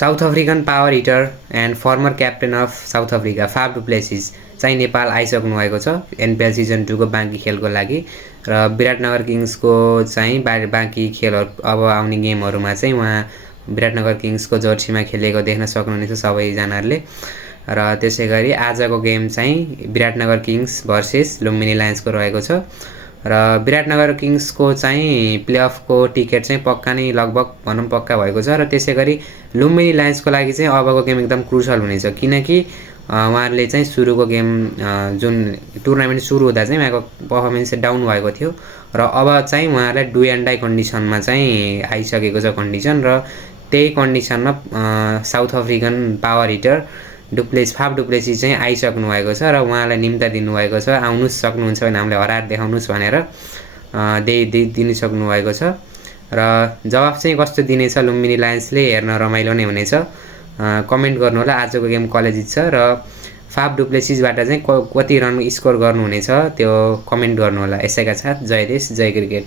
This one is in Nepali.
South African power hitter and former captain of South Africa Faf du Plessis चाहिँ नेपाल आइसक्नु भएको छ एनपिएल सिजन 2 को बाँकी खेलको लागि र विराटनगर किङ्सको चाहिँ बाँकी खेलहरू अब आउने गेमहरूमा चाहिँ उहाँ विराटनगर किङ्सको जर्सीमा खेलेको देख्न सक्नुहुनेछ सबैजनाले र त्यसै गरी आजको गेम चाहिँ विराटनगर किङ्स भर्सेस लुम्बिनी लायन्सको रहेको छ र विराटनगर किङ्सको चाहिँ प्लेअफको टिकट चाहिँ पक्का नै लगभग भनौँ पक्का भएको छ र त्यसै गरी लुम्बिनी लायन्सको लागि चाहिँ अबको गेम एकदम क्रुसल हुनेछ किनकि उहाँहरूले चाहिँ सुरुको गेम जुन टुर्नामेन्ट सुरु हुँदा चाहिँ उहाँको पर्फर्मेन्स डाउन भएको थियो र अब चाहिँ उहाँहरूलाई डु एन्ड डाई कन्डिसनमा चाहिँ आइसकेको छ कन्डिसन र त्यही कन्डिसनमा South African power hitter Faf du Plessis चाहिँ आइसक्नु भएको छ र उहाँलाई निम्ता दिनुभएको छ आउनुहोस् सक्नुहुन्छ भने हामीले हराएर देखाउनुहोस् भनेर दिनु सक्नुभएको छ र जवाफ चाहिँ कस्तो दिनेछ लुम्बिनी लायन्सले हेर्न रमाइलो नै हुनेछ कमेन्ट गर्नु होला आजको गेम कसले जित्छ र फाफ डुप्लेसिसबाट चाहिँ कति रन स्कोर गर्नुहुनेछ त्यो कमेन्ट गर्नु होला यसैका साथ जय देश जय क्रिकेट।